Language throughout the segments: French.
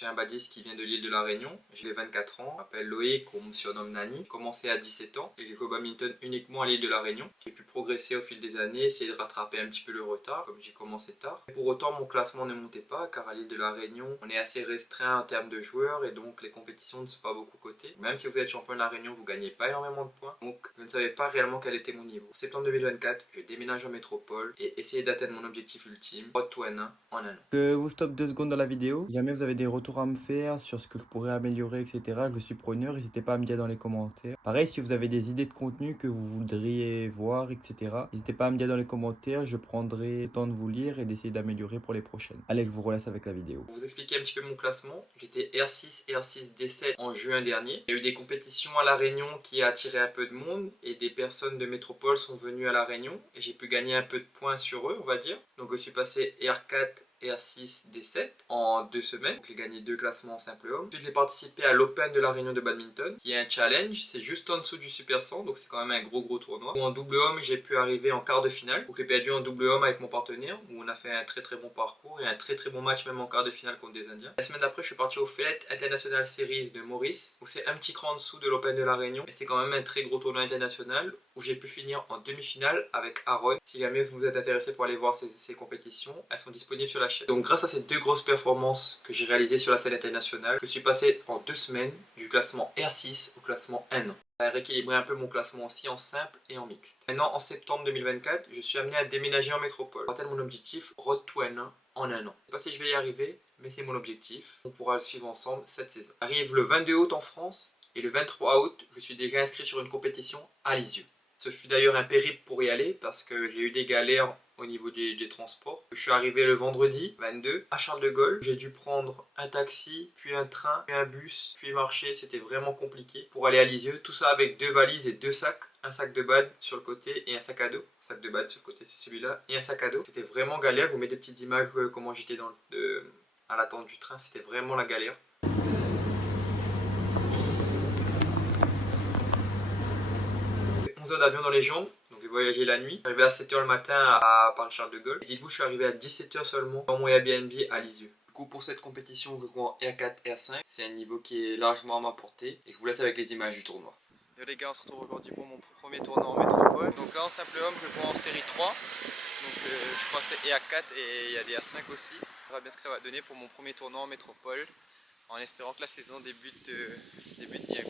J'ai un badiste qui vient de l'île de la Réunion, j'ai 24 ans, je m'appelle Loïc, on me surnomme Nani. J'ai commencé à 17 ans et j'ai joué au badminton uniquement à l'île de la Réunion. J'ai pu progresser au fil des années, essayer de rattraper un petit peu le retard, comme j'ai commencé tard. Pour autant, mon classement ne montait pas car à l'île de la Réunion, on est assez restreint en termes de joueurs et donc les compétitions ne sont pas beaucoup cotées. Même si vous êtes champion de la Réunion, vous ne gagnez pas énormément de points, donc je ne savais pas réellement quel était mon niveau. En septembre 2024, je déménage en métropole et essayer d'atteindre mon objectif ultime, Road to N1 en un an. Que vous stoppe 2 secondes dans la vidéo. Si jamais vous avez des retours à me faire sur ce que je pourrais améliorer, etc., je suis preneur. N'hésitez pas à me dire dans les commentaires. Pareil, si vous avez des idées de contenu que vous voudriez voir, etc., n'hésitez pas à me dire dans les commentaires. Je prendrai le temps de vous lire et d'essayer d'améliorer pour les prochaines. Allez, je vous relaisse avec la vidéo. Pour vous expliquer un petit peu mon classement, j'étais R6, R6, D7 en juin dernier. Il y a eu des compétitions à La Réunion qui a attiré un peu de monde et des personnes de métropole sont venues à La Réunion et j'ai pu gagner un peu de points sur eux, on va dire. Donc je suis passé R4, R6, D7 en 2 semaines. J'ai gagné 2 classements en simple homme. Ensuite, j'ai participé à l'Open de la Réunion de badminton, qui est un challenge. C'est juste en dessous du Super 100, donc c'est quand même un gros tournoi. En double homme, j'ai pu arriver en quart de finale. J'ai perdu en double homme avec mon partenaire, où on a fait un très bon parcours et un très bon match, même en quart de finale contre des Indiens. La semaine d'après, je suis parti au Fête International Series de Maurice, où c'est un petit cran en dessous de l'Open de la Réunion. Et c'est quand même un très gros tournoi international, où j'ai pu finir en demi-finale avec Aaron. Si jamais vous êtes intéressé pour aller voir ces compétitions, elles sont disponibles sur la chaîne. Donc grâce à ces 2 grosses performances que j'ai réalisées sur la scène internationale, je suis passé en 2 semaines du classement R6 au classement N. Ça a rééquilibré un peu mon classement aussi en simple et en mixte. Maintenant, en septembre 2024, je suis amené à déménager en métropole pour atteindre mon objectif Road to N1 en un an. Je sais pas si je vais y arriver, mais c'est mon objectif. On pourra le suivre ensemble cette saison. Arrive le 22 août en France et le 23 août, je suis déjà inscrit sur une compétition à Lisieux. Ce fut d'ailleurs un périple pour y aller parce que j'ai eu des galères au niveau des transports. Je suis arrivé le vendredi 22 à Charles de Gaulle. J'ai dû prendre un taxi, puis un train, puis un bus, puis marcher. C'était vraiment compliqué pour aller à Lisieux. Tout ça avec 2 valises et 2 sacs. Un sac de bad sur le côté et un sac à dos. Un sac de bad sur le côté, c'est celui-là. Et un sac à dos. C'était vraiment galère. Je vous mets des petites images comment j'étais à l'attente du train. C'était vraiment la galère. 11 heures d'avion dans les jambes. Donc j'ai voyagé la nuit. Arrivé à 7 h le matin à Paris-Charles de Gaulle. Et dites-vous, je suis arrivé à 17 h seulement dans mon Airbnb à Lisieux. Du coup, pour cette compétition, je joue en R4, R5. C'est un niveau qui est largement à ma portée. Et je vous laisse avec les images du tournoi. Yo les gars, on se retrouve aujourd'hui pour mon premier tournoi en métropole. Donc là en simple homme, je joue en série 3. Donc je crois que c'est R4 et il y a des R5 aussi. On verra bien ce que ça va donner pour mon premier tournoi en métropole. En espérant que la saison débute bien.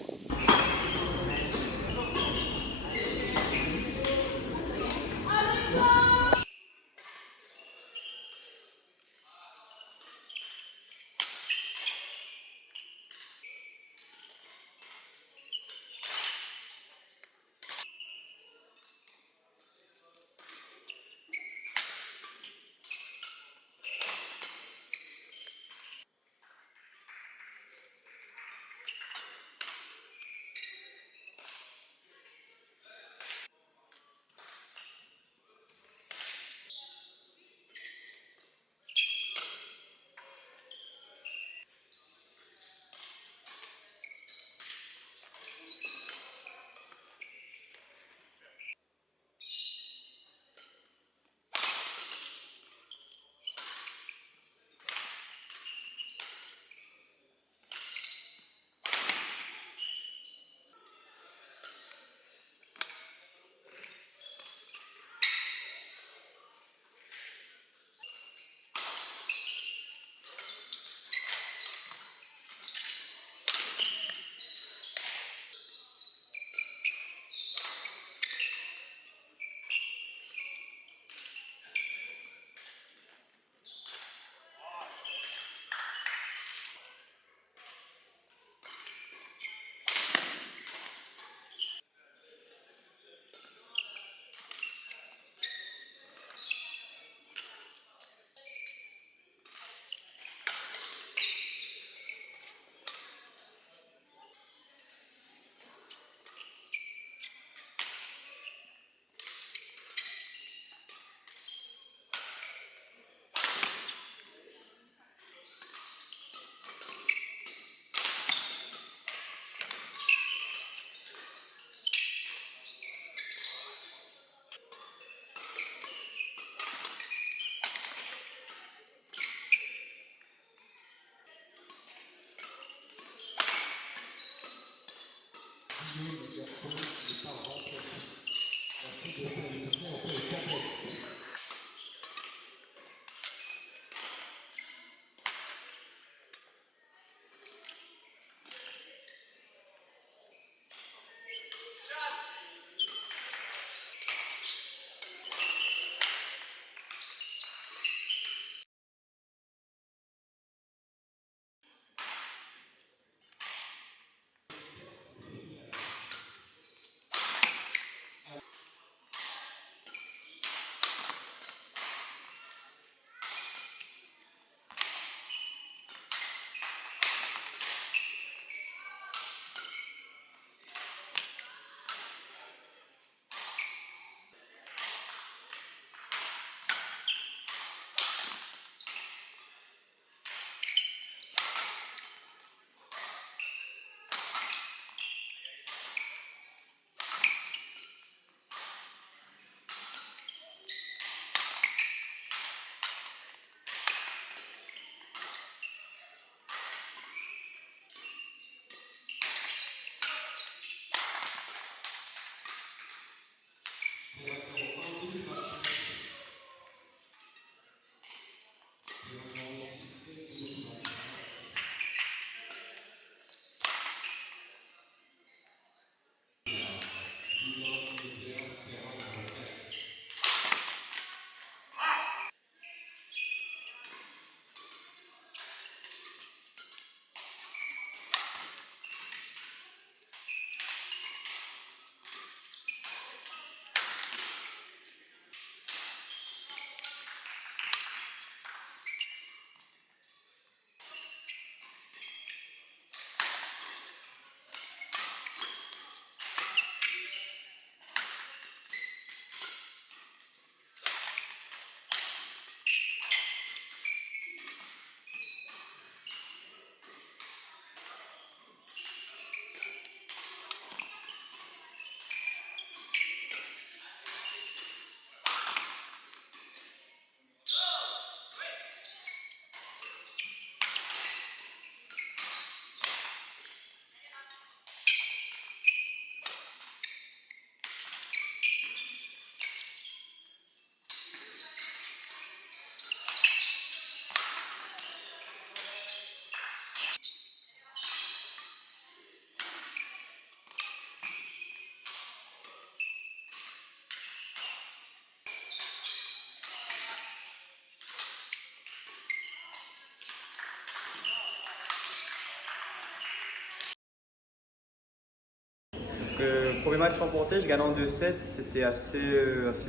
premier match remporté, je gagne en 2-7. C'était assez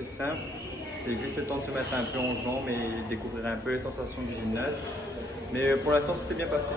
simple. C'est juste le temps de se mettre un peu en jambes et découvrir un peu les sensations du gymnase. Mais pour l'instant, ça s'est bien passé.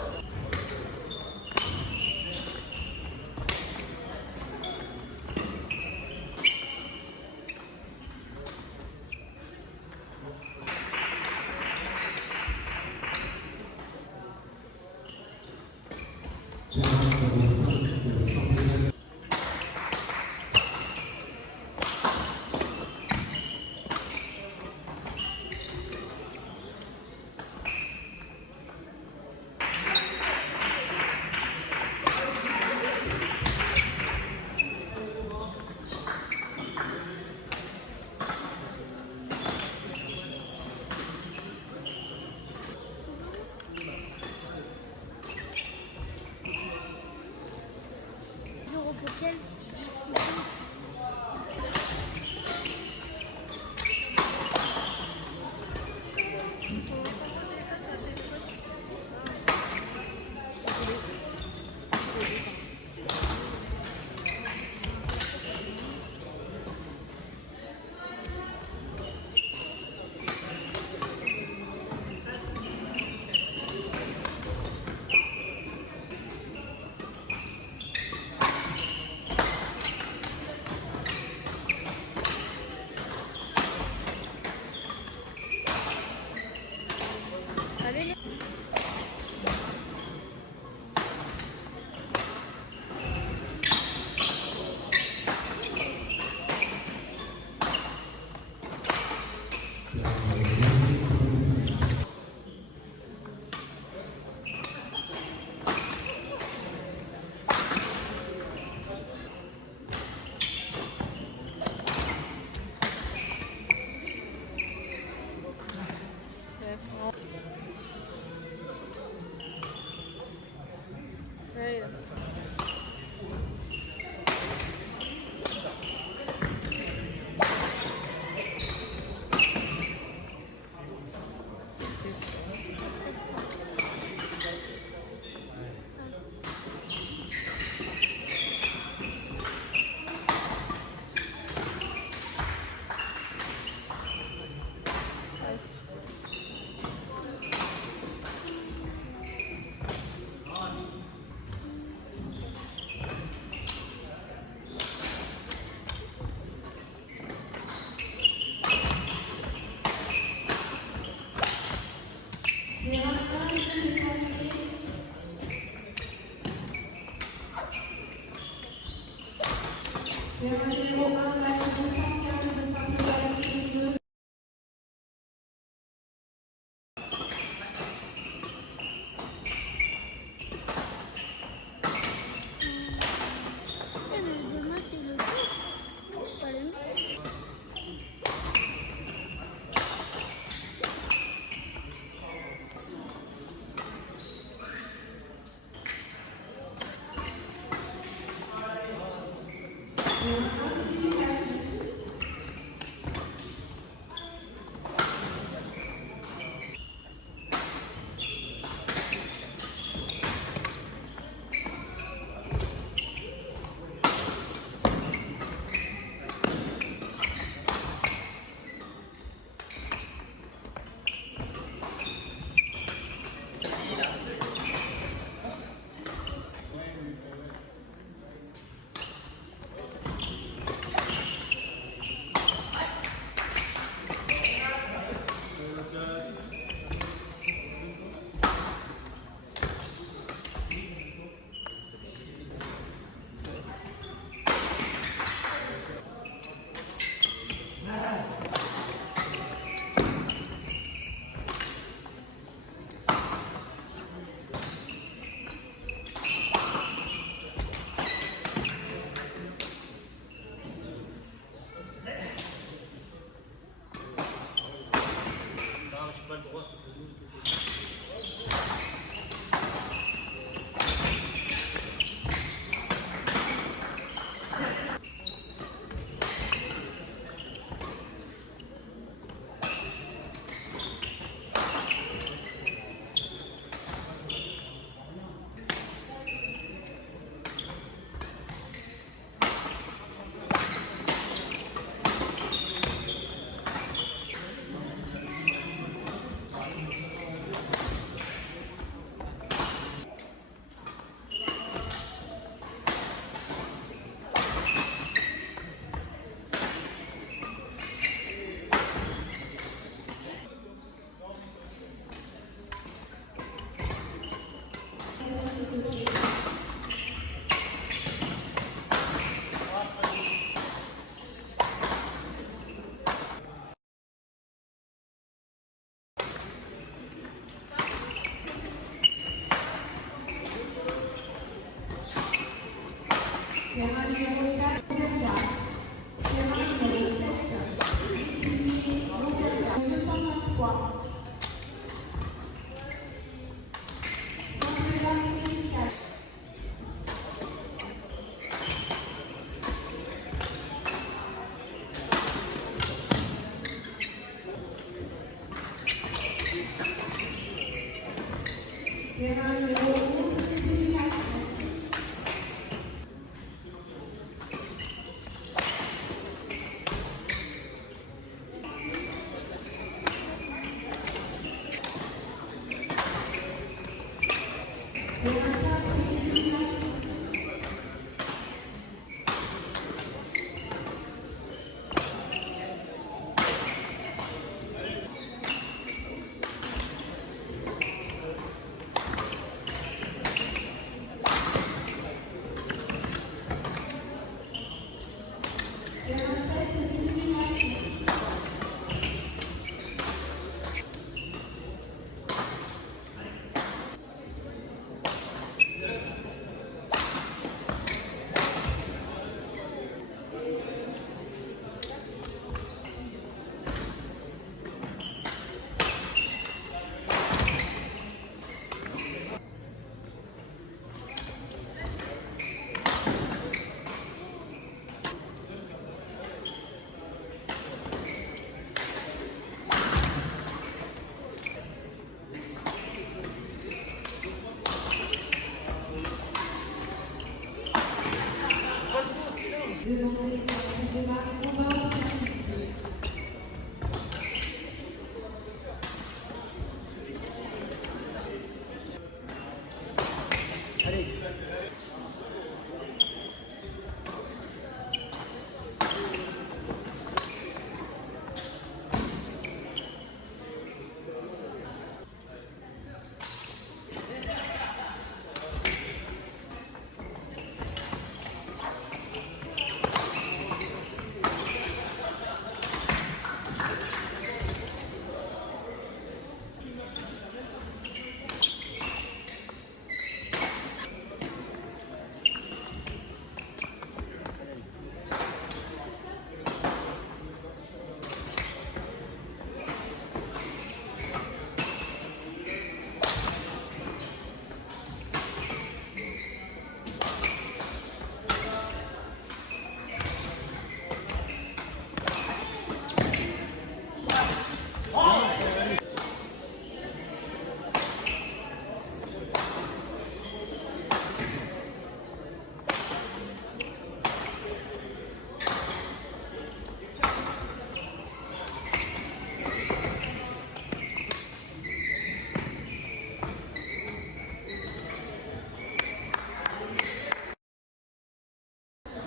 Merci.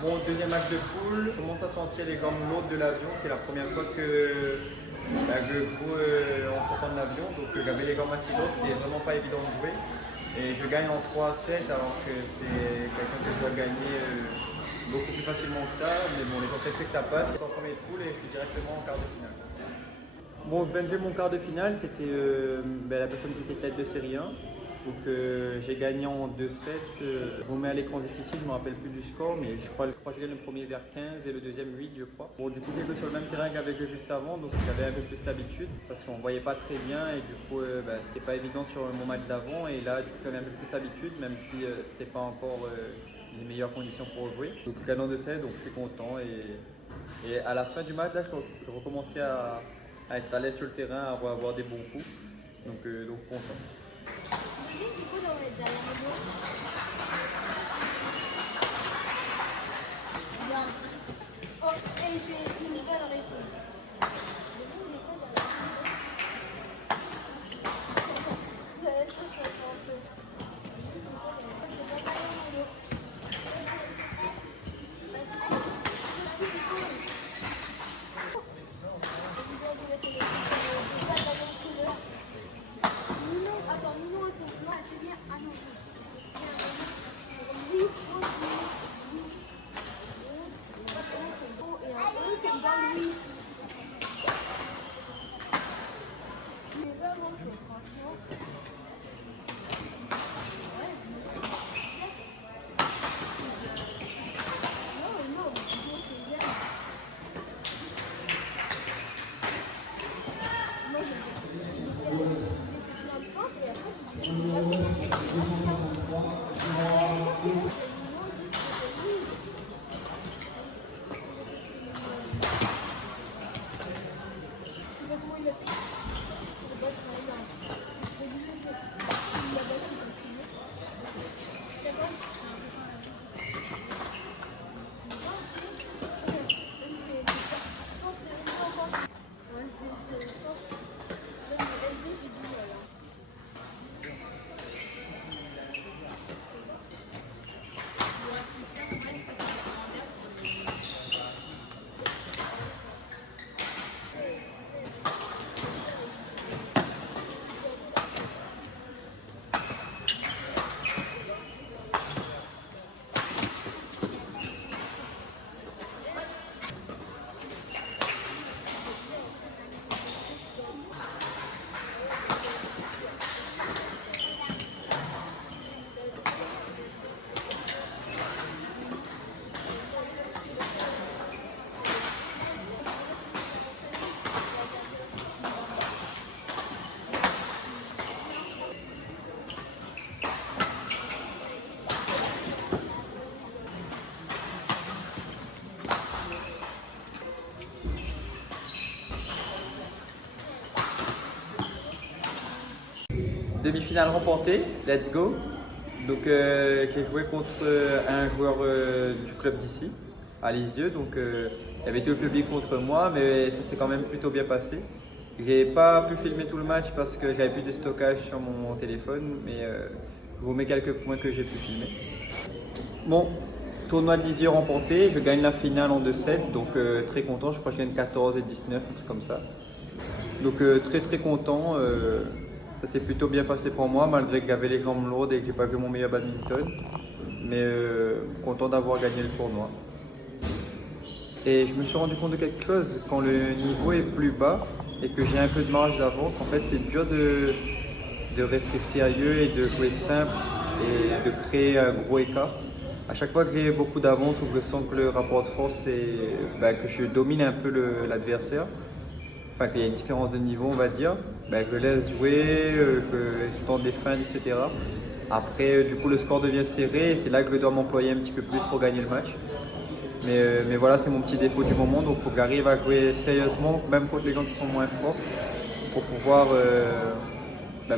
Bon, deuxième match de poule, je commence à sentir les jambes lourdes de l'avion. C'est la première fois que je joue en sortant de l'avion. Donc j'avais les jambes assez lourdes, c'était vraiment pas évident de jouer. Et je gagne en 3-7 alors que c'est quelqu'un que je dois gagner beaucoup plus facilement que ça. Mais bon, l'essentiel c'est que ça passe. C'est en première poule et je suis directement en quart de finale. Bon, je viens de jouer mon quart de finale, c'était la personne qui était tête de série 1. Donc j'ai gagné en 2-7. Je vous mets à l'écran juste ici, je ne me rappelle plus du score, mais je crois que je gagne le premier vers 15 et le deuxième 8 je crois. Bon, du coup j'ai joué sur le même terrain qu'avec le juste avant, donc j'avais un peu plus l'habitude parce qu'on ne voyait pas très bien et du coup c'était pas évident sur mon match d'avant, et là du coup j'avais un peu plus l'habitude même si c'était pas encore les meilleures conditions pour jouer. Donc je gagne en 2-7, donc je suis content, et à la fin du match là je recommençais à être à l'aise sur le terrain, à avoir des bons coups, donc content. Du coup, on est derrière le dos. Bien. Oh, et c'est une bonne réponse. Ça va être très peu. Demi-finale remportée, let's go. Donc j'ai joué contre un joueur du club d'ici, à Lisieux. Donc il y avait tout le public contre moi, mais ça s'est quand même plutôt bien passé. J'ai pas pu filmer tout le match parce que j'avais plus de stockage sur mon téléphone, mais je vous mets quelques points que j'ai pu filmer. Bon, tournoi de Lisieux remporté, je gagne la finale en 2-7, donc très content. Je crois que je gagne 14 et 19, un truc comme ça. Donc très content. Ça s'est plutôt bien passé pour moi, malgré que j'avais les jambes lourdes et que j'ai pas vu mon meilleur badminton. Mais content d'avoir gagné le tournoi. Et je me suis rendu compte de quelque chose, quand le niveau est plus bas et que j'ai un peu de marge d'avance, en fait c'est dur de rester sérieux et de jouer simple et de créer un gros écart. À chaque fois que j'ai beaucoup d'avance ou que je sens que le rapport de force est que je domine un peu l'adversaire, enfin qu'il y a une différence de niveau on va dire, je laisse jouer, je tente des feintes, etc. Après du coup le score devient serré et c'est là que je dois m'employer un petit peu plus pour gagner le match. Mais voilà, c'est mon petit défaut du moment, donc il faut que j'arrive à jouer sérieusement, même contre les gens qui sont moins forts, pour pouvoir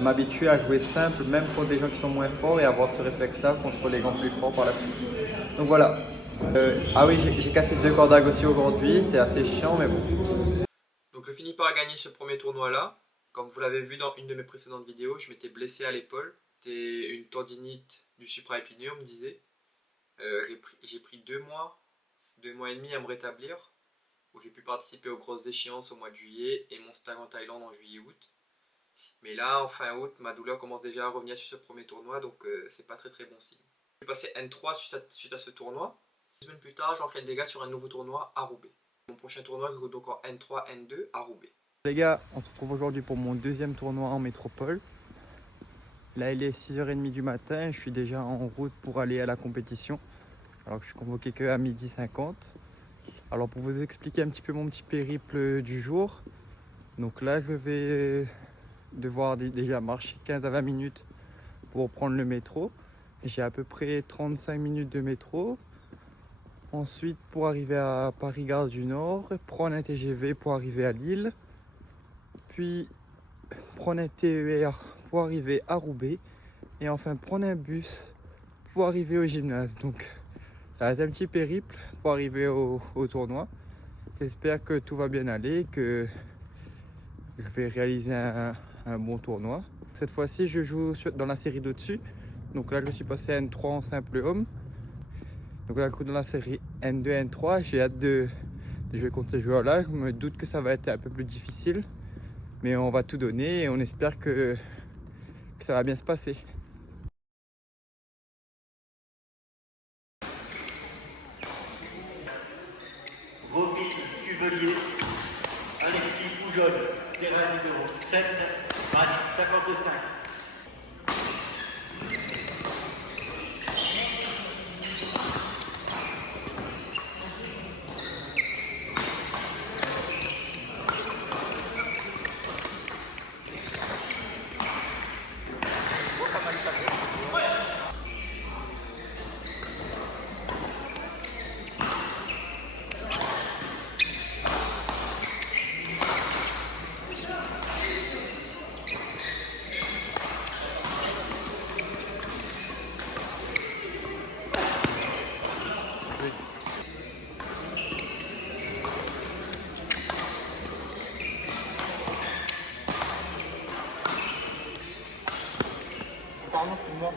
m'habituer à jouer simple, même contre des gens qui sont moins forts et avoir ce réflexe-là contre les gens plus forts par la suite. Donc voilà. Ah oui, j'ai cassé 2 cordes à gauche aussi aujourd'hui, c'est assez chiant, mais bon. Donc je finis par gagner ce premier tournoi-là. Comme vous l'avez vu dans une de mes précédentes vidéos, je m'étais blessé à l'épaule. C'était une tendinite du supraépineux, on me disait. J'ai pris 2 mois et demi à me rétablir, où j'ai pu participer aux grosses échéances au mois de juillet et mon stage en Thaïlande en juillet-août. Mais là, en fin août, ma douleur commence déjà à revenir sur ce premier tournoi, donc c'est pas très bon signe. Je suis passé N3 suite à ce tournoi. 2 semaines plus tard, j'enchaîne des gars sur un nouveau tournoi à Roubaix. Mon prochain tournoi, je joue donc en N3, N2 à Roubaix. Les gars, on se retrouve aujourd'hui pour mon 2e tournoi en métropole. Là, il est 6h30 du matin, je suis déjà en route pour aller à la compétition. Alors que je suis convoqué qu'à 12h50. Alors pour vous expliquer un petit peu mon petit périple du jour. Donc là, je vais devoir déjà marcher 15 à 20 minutes pour prendre le métro. J'ai à peu près 35 minutes de métro. Ensuite, pour arriver à Paris-Gare du Nord, prendre un TGV pour arriver à Lille. Puis prendre un TER pour arriver à Roubaix. Et enfin prendre un bus pour arriver au gymnase. Donc ça va être un petit périple pour arriver au tournoi. J'espère que tout va bien aller, que je vais réaliser un bon tournoi. Cette fois-ci, je joue dans la série d'au-dessus. Donc là, je suis passé à N3 en simple homme. Donc là, dans la série N2, N3, j'ai hâte de jouer contre ces joueurs-là. Je me doute que ça va être un peu plus difficile. Mais on va tout donner et on espère que ça va bien se passer. Robin Cuvelier, Alexis Poujon, terrain numéro 7, match 55. Pardon, excuse-moi.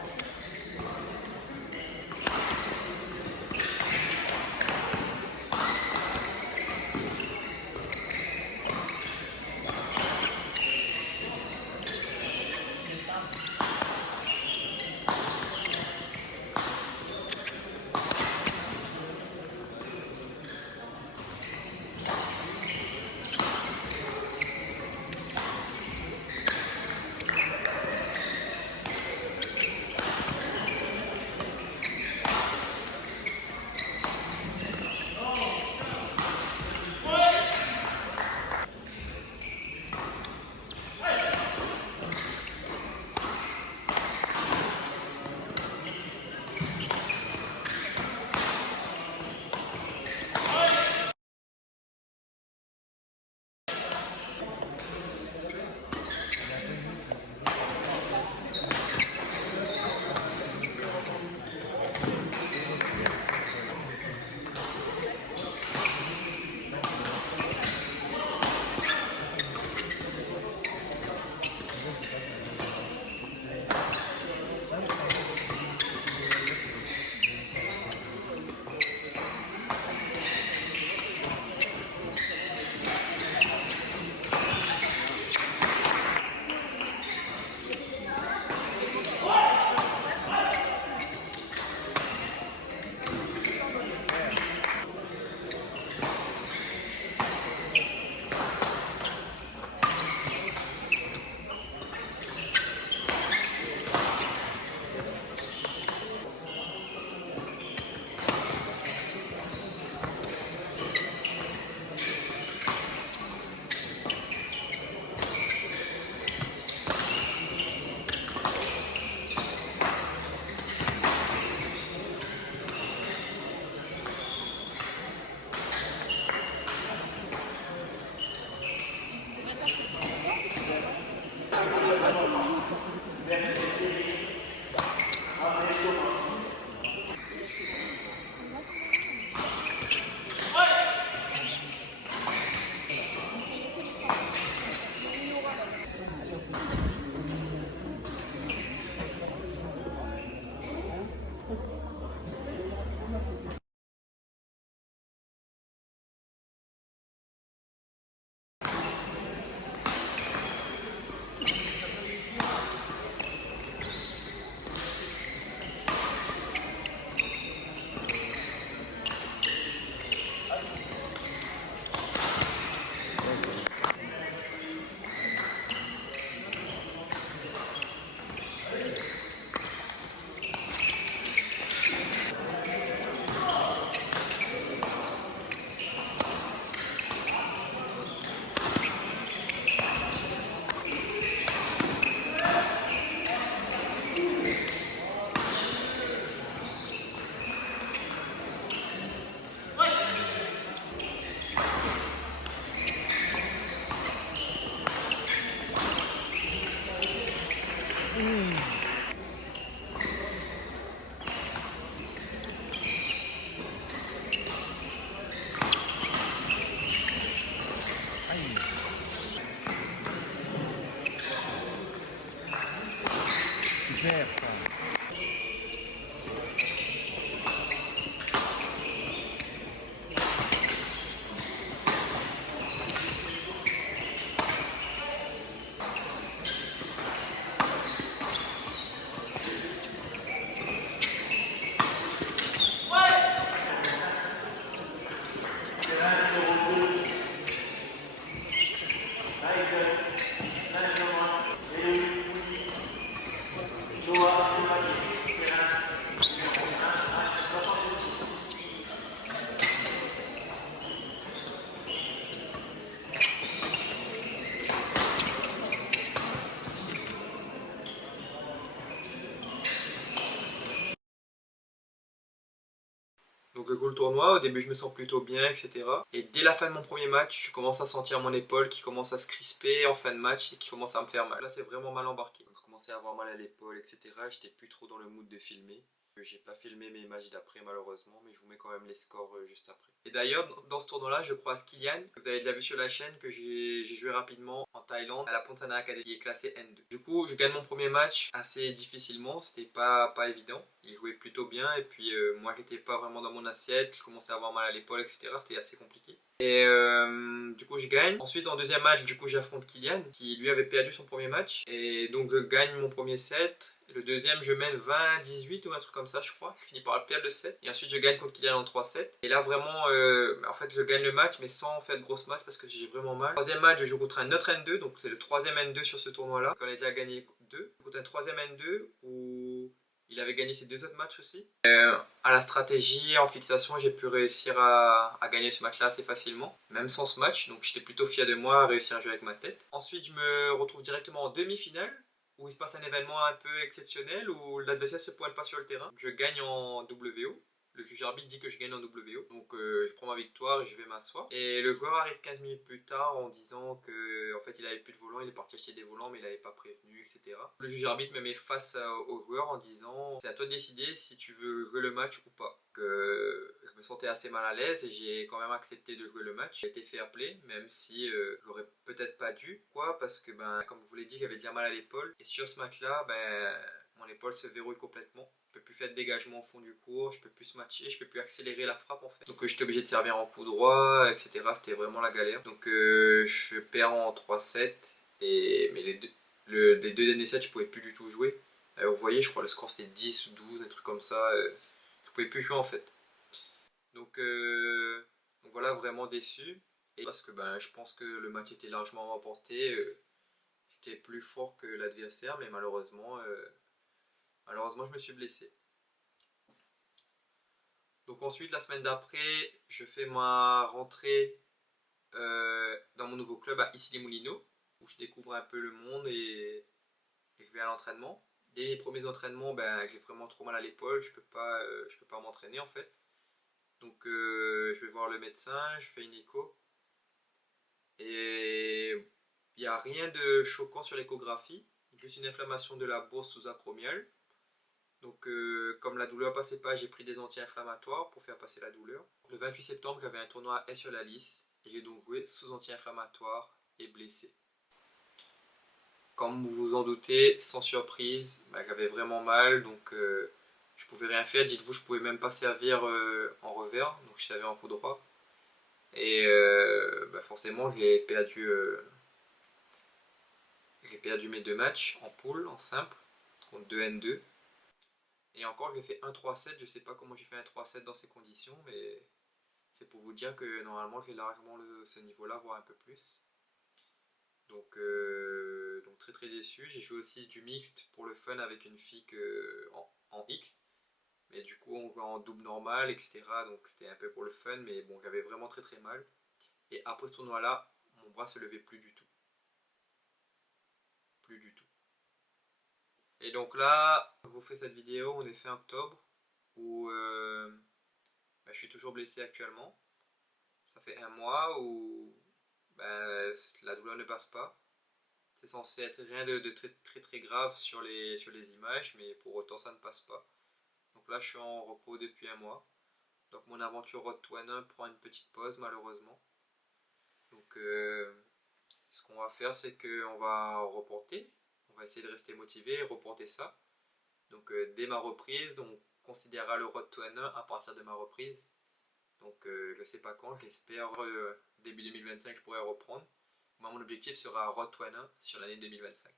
Super ça. Donc je joue le tournoi, au début je me sens plutôt bien, etc. Et dès la fin de mon premier match, je commence à sentir mon épaule qui commence à se crisper en fin de match et qui commence à me faire mal. Là c'est vraiment mal embarqué. Donc, je commençais à avoir mal à l'épaule, etc. J'étais plus trop dans le mood de filmer. J'ai pas filmé mes matchs d'après malheureusement, mais je vous mets quand même les scores juste après. Et d'ailleurs, dans ce tournoi-là, je croise Kylian. Vous avez déjà vu sur la chaîne que j'ai joué rapidement en Thaïlande à la Ponsana Academy, qui est classée N2. Du coup, je gagne mon premier match assez difficilement, c'était pas évident. Il jouait plutôt bien et puis moi j'étais pas vraiment dans mon assiette, je commençais à avoir mal à l'épaule, etc. C'était assez compliqué. Et du coup je gagne. Ensuite en deuxième match, du coup j'affronte Kylian qui lui avait perdu son premier match. Et donc je gagne mon premier set. Le deuxième je mène 20-18 ou un truc comme ça je crois. Je finis par perdre le set. Et ensuite je gagne contre Kylian en 3-7. Et là vraiment en fait je gagne le match mais sans faire de grosse match parce que j'ai vraiment mal. Troisième match je joue contre un autre N2. Donc c'est le troisième N2 sur ce tournoi là. J'en ai déjà gagné 2. Contre un troisième N2 où il avait gagné ses 2 autres matchs aussi. À la stratégie, en fixation, j'ai pu réussir à gagner ce match-là assez facilement, même sans ce match. Donc j'étais plutôt fier de moi à réussir à jouer avec ma tête. Ensuite, je me retrouve directement en demi-finale, où il se passe un événement un peu exceptionnel, où l'adversaire se pointe pas sur le terrain. Je gagne en WO. Le juge arbitre dit que je gagne en WO. Donc je prends ma victoire et je vais m'asseoir. Et le joueur arrive 15 minutes plus tard en disant que en fait il avait plus de volants, il est parti acheter des volants mais il n'avait pas prévenu, etc. Le juge arbitre me met face au joueur en disant c'est à toi de décider si tu veux jouer le match ou pas. Je me sentais assez mal à l'aise et j'ai quand même accepté de jouer le match. J'ai été fait appeler même si j'aurais peut-être pas dû. Quoi parce que comme je vous l'ai dit j'avais déjà mal à l'épaule. Et sur ce match là mon épaule se verrouille complètement. Je peux plus faire de dégagement au fond du court, je peux plus matcher, je peux plus accélérer la frappe en fait. Donc j'étais obligé de servir en coup droit, etc. C'était vraiment la galère. Donc je perds en 3-7, mais les deux derniers sets je pouvais plus du tout jouer. Vous voyez, je crois le score c'était 10 ou 12, des trucs comme ça. Je pouvais plus jouer en fait. Donc voilà, vraiment déçu. Et parce que je pense que le match était largement remporté. J'étais plus fort que l'adversaire, mais malheureusement je me suis blessé. Donc ensuite, la semaine d'après, je fais ma rentrée dans mon nouveau club à Issy-les-Moulineaux, où je découvre un peu le monde et je vais à l'entraînement. Dès mes premiers entraînements, j'ai vraiment trop mal à l'épaule, je peux pas m'entraîner en fait. Donc je vais voir le médecin, je fais une écho. Et il n'y a rien de choquant sur l'échographie, juste une inflammation de la bourse sous-acromiale. Donc comme la douleur passait pas, j'ai pris des anti-inflammatoires pour faire passer la douleur. Le 28 septembre, j'avais un tournoi S sur la lisse et j'ai donc joué sous anti-inflammatoire et blessé. comme vous vous en doutez, sans surprise, j'avais vraiment mal, donc je pouvais rien faire. Dites-vous, je pouvais même pas servir en revers, donc je servais en coup droit. Et forcément, j'ai perdu mes 2 matchs en poule, en simple, contre 2N2. Et encore, j'ai fait un 3-7. Je sais pas comment j'ai fait un 3-7 dans ces conditions, mais c'est pour vous dire que normalement, j'ai largement ce niveau-là, voire un peu plus. Donc très très déçu. J'ai joué aussi du mixte pour le fun avec une fille en X. Mais du coup, on va en double normal, etc. Donc c'était un peu pour le fun, mais bon, j'avais vraiment très très mal. Et après ce tournoi-là, mon bras se levait plus du tout. Plus du tout. Et donc là, je vous fais cette vidéo, on est fin octobre, où je suis toujours blessé actuellement. Ça fait 1 mois où la douleur ne passe pas. C'est censé être rien de très, très très grave sur les images, mais pour autant ça ne passe pas. Donc là je suis en repos depuis 1 mois. Donc mon aventure Road to N1 prend une petite pause malheureusement. Donc ce qu'on va faire, c'est qu'on va reporter. On va essayer de rester motivé et reporter ça. Donc dès ma reprise, on considérera le Road to N1 à partir de ma reprise. Donc je ne sais pas quand, j'espère début 2025 je pourrai reprendre. Moi mon objectif sera Road to N1 sur l'année 2025.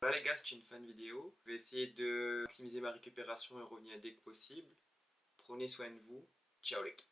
Voilà les gars, c'est une fin de vidéo. Je vais essayer de maximiser ma récupération et revenir dès que possible. Prenez soin de vous. Ciao les gars.